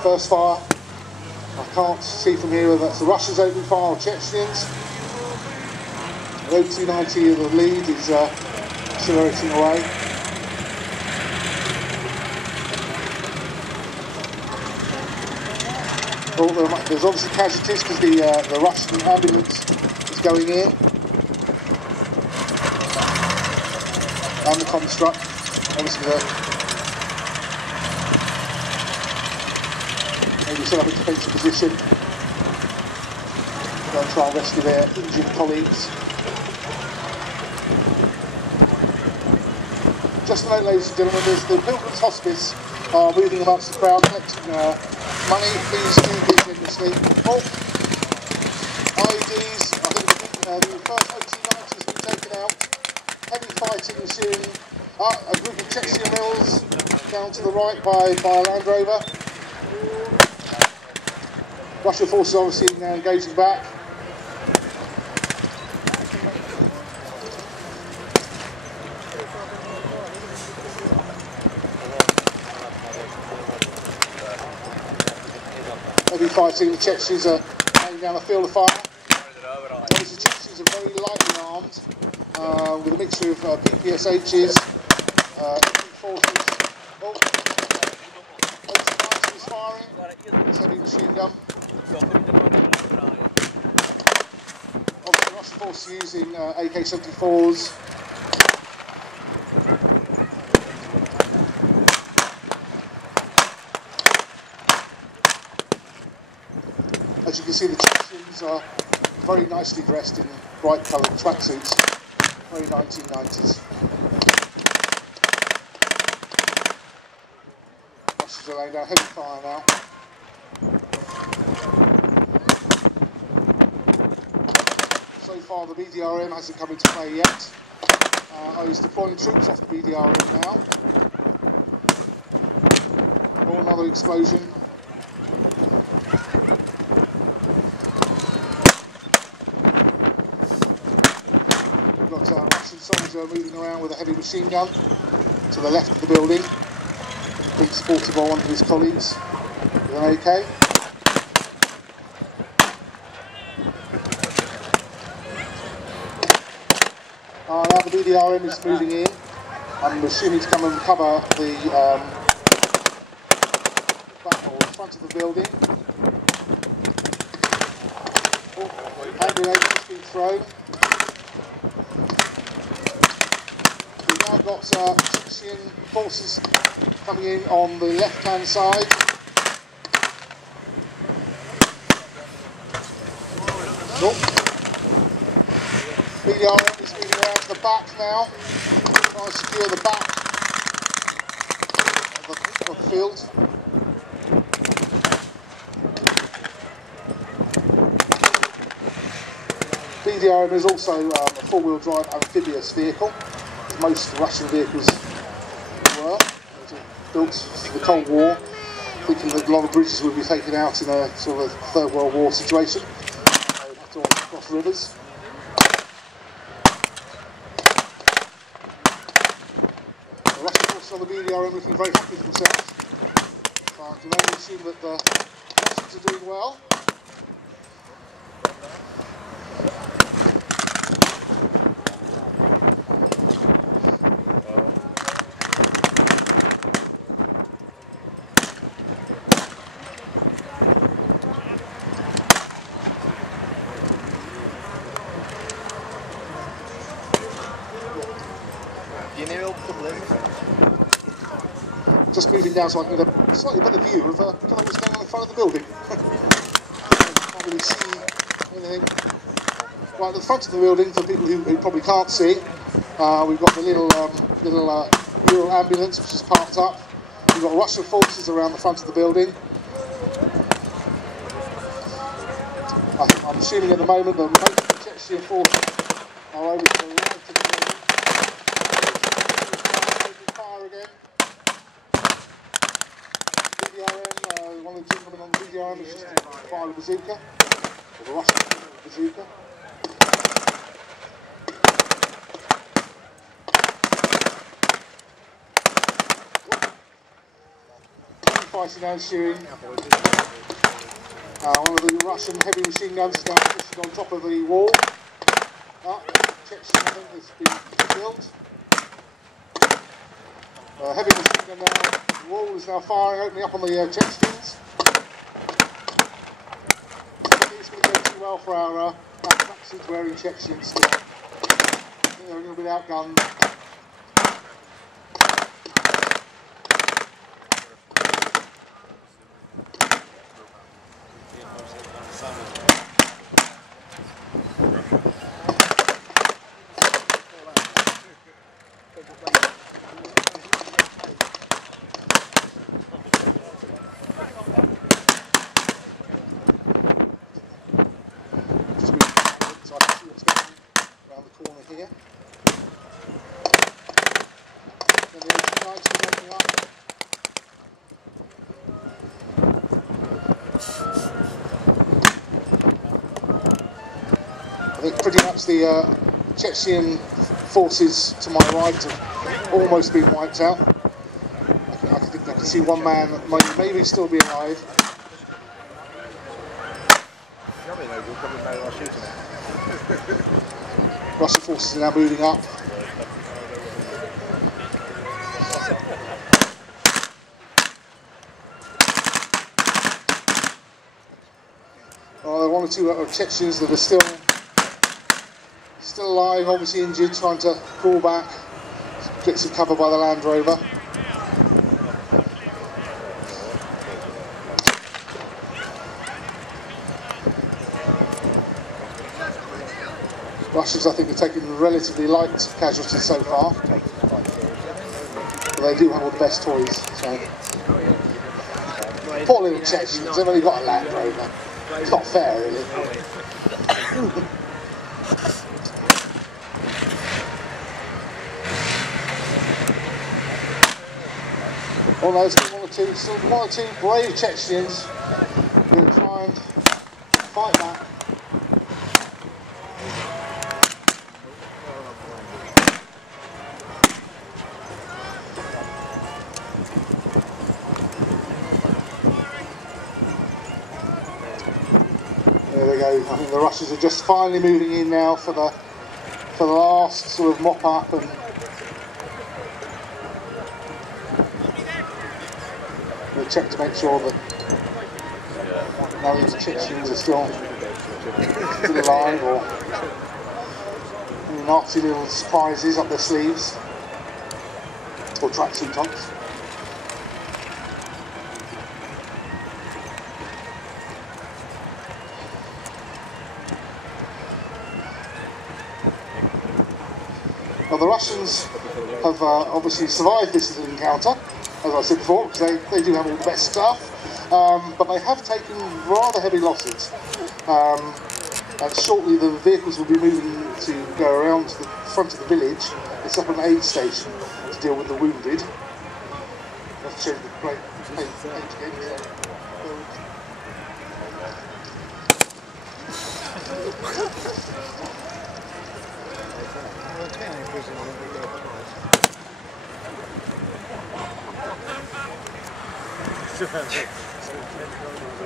first fire. I can't see from here whether that's the Russians opening fire or Chechens. The 290 of the lead is accelerating away. Well, there's obviously casualties because the Russian ambulance is going in. And the construct, obviously maybe set up a defensive position. They'll try and rescue their injured colleagues. Just a note, ladies and gentlemen, there's the Pilgrims Hospice are moving amongst the crowd, collecting money. Please do give generously. Oh, IEDs, I think the first OT-90 has been taken out. Heavy fighting ensuing. A group of Chechnya mills down to the right by a Land Rover. Russian forces obviously now engaging back. Heavy fighting, the Chechens are laying down a field of fire. Those Chechens are very lightly armed, with a mixture of PPSHs, MP40s. Oh, 80 is firing. It's heavy machine gun. Obviously, Russian forces using AK-74s. As you can see, the Chechens are very nicely dressed in bright coloured tracksuits, very 1990s. Russians are laying down heavy fire now. So far the BDRM hasn't come into play yet. I was deploying troops off the BDRM now. Oh, another explosion. Russian soldier moving around with a heavy machine gun to the left of the building, being supported by one of his colleagues with an AK. Now the BDRM is moving in. I'm assuming to come and cover the front of the building. Oh, hand grenade has been thrown. We've got Chechen forces coming in on the left-hand side. Nope. BDRM is moving around to the back now, trying to secure the back of the field. BDRM is also a four-wheel drive amphibious vehicle. Most Russian vehicles were built for the Cold War, thinking that a lot of bridges would be taken out in a sort of Third World War situation. They would have to cross rivers. The Russian forces on the BDRM looking very happy with themselves. So I can only assume that the Russians are doing well. Just moving down so I can get a slightly better view of what's going on in front of the building. Can't really see anything. Right at the front of the building, for people who probably can't see, we've got the little Euro ambulance which is parked up. We've got Russian forces around the front of the building. I'm assuming at the moment that most of the Chechnya forces are over to the right of the building. Fire again. BDRM, one of the gentlemen on the BDRM is just firing a bazooka, or the Russian bazooka. fighting down steering. One of the Russian heavy machine guns is now positioned on top of the wall. Chechen, I think, has been killed. Heavy machine gun now. The wall is now firing, opening up on the Chechens. It's going to go too well for our tracksuit wearing Chechens still. They're a little bit outgunned. I think pretty much the Chechen forces to my right have almost been wiped out. I think I can see one man maybe still be alive. Russian forces are now moving up. There are one or two Chechens that are still alive, obviously injured, trying to crawl back, get some cover by the Land Rover. Russians, I think, have taken relatively light casualties so far, but they do have all the best toys. So. Poor little Chechens, they've only got a Land Rover. It's not fair, really. Oh no, still one or two brave Chechens who are going to try and fight back. There they go. I think the Russians are just finally moving in now for the last sort of mop up and check to make sure that none of these Chechens are still alive or any Nazi little surprises up their sleeves or tracksuit tops. Well, the Russians have obviously survived this little encounter, as I said before, because they do have all the best stuff, but they have taken rather heavy losses. And shortly the vehicles will be moving to go around to the front of the village. It's up an aid station to deal with the wounded. I'll show you the great page again.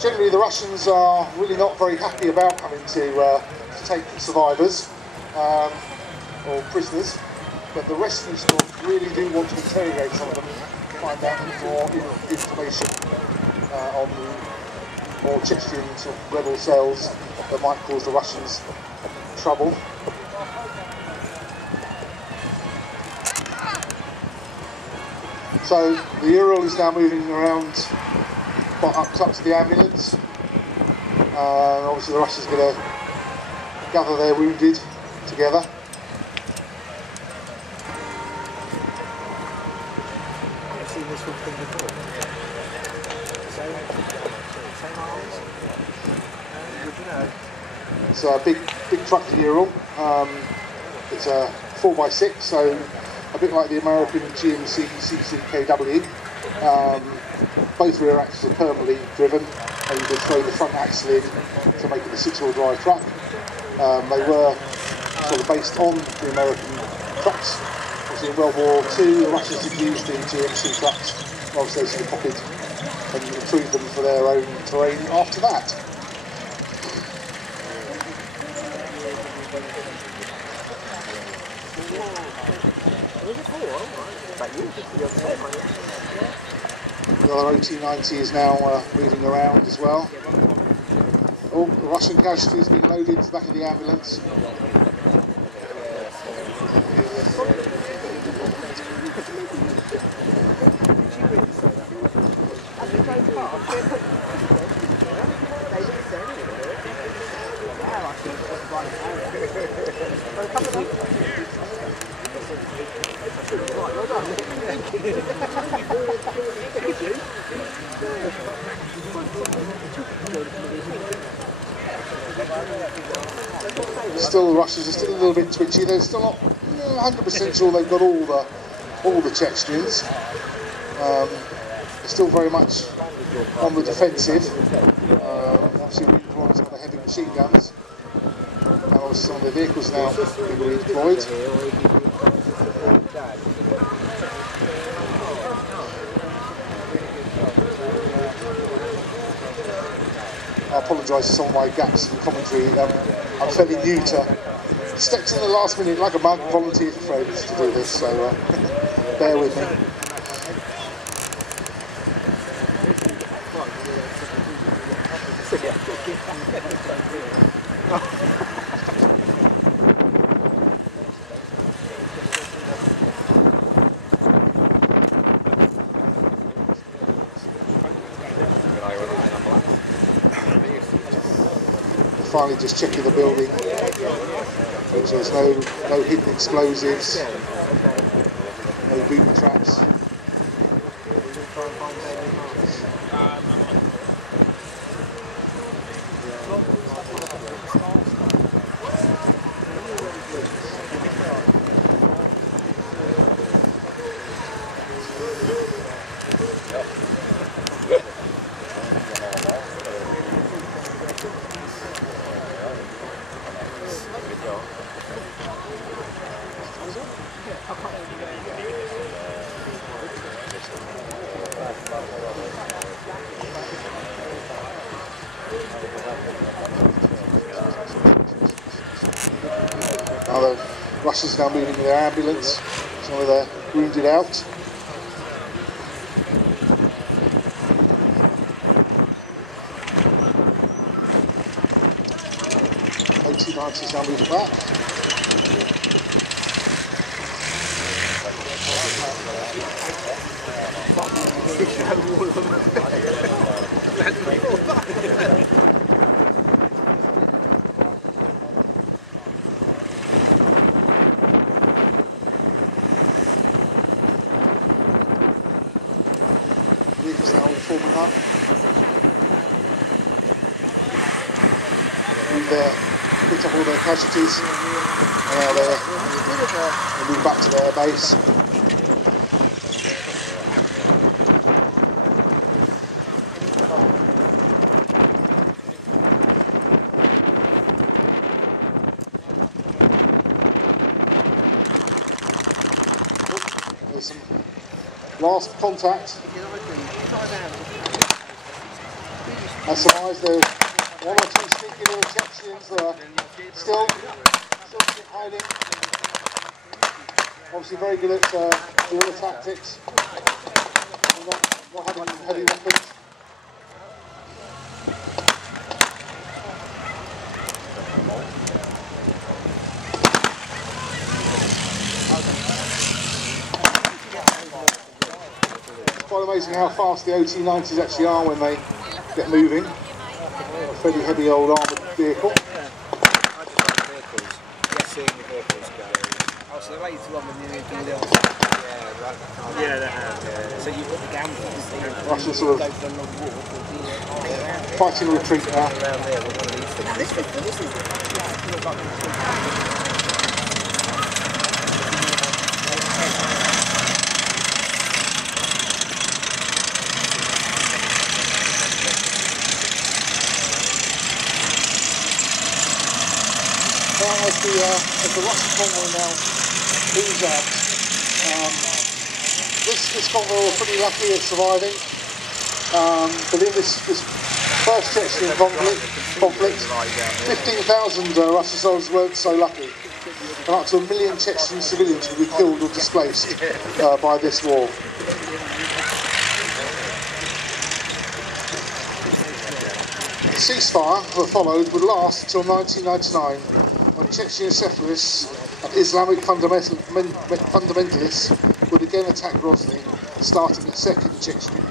Generally, the Russians are really not very happy about having to take survivors or prisoners, but the rescue squad really do want to interrogate some of them, find out more information on the more Chechen sort of rebel cells that might cause the Russians trouble. So the Ural is now moving around up to the ambulance. Obviously the Russians are going to gather their wounded together. I've seen this one thing before. It's a big truck, the Ural. It's a 4x6, so a bit like the American GMC CCKW. Both rear axles are permanently driven, and you can throw the front axle in to make it a 6-wheel drive truck. They were sort of based on the American trucks, obviously in World War II, the Russians had used the GMC trucks, obviously they copied and improved them for their own terrain after that. The other OT-90 is now moving around as well. All the Russian casualties being loaded into the back of the ambulance. Still, the Russians are still a little bit twitchy. They're still not 100% sure they've got all the Chechens. They're still very much on the defensive. Obviously, we deployed some of the heavy machine guns. And obviously, some of the vehicles now being redeployed. I apologise for some of my gaps in commentary. I'm fairly new to stepped in the last minute like a mug, volunteered for friends to do this, so bear with me. Finally just checking the building, which there's no hidden explosives, no booby traps. Now the Russians now moving with their ambulance, some of their wounded out. OT-90s now moving back. Vehicles now all forming up. Picked up all their casualties. Now they move back to their base. There's some last contact. I surmise there's one or two sneaky little Chechens that are still hiding. Obviously very good at guerrilla tactics. Not having heavy weapons. It's quite amazing how fast the OT-90s actually are when they get moving. A fairly heavy old armoured vehicle. I just like the vehicles. Yeah, seeing the vehicles go. Oh, so they're ready to run when you do the other side. Yeah, right. Yeah, they have. Yeah. So you've got the gamblers. Russian sort of fighting retreat now. Around there with one of these things. This is As the Russian convoy now moves out, this convoy were pretty lucky at surviving. But in this first Chechen conflict, 15,000 Russian soldiers weren't so lucky. And up to 1 million Chechen civilians would be killed or displaced by this war. The ceasefire that followed would last until 1999, when Chechnya separatists and Islamic fundamentalists would again attack Grozny, starting a second Chechen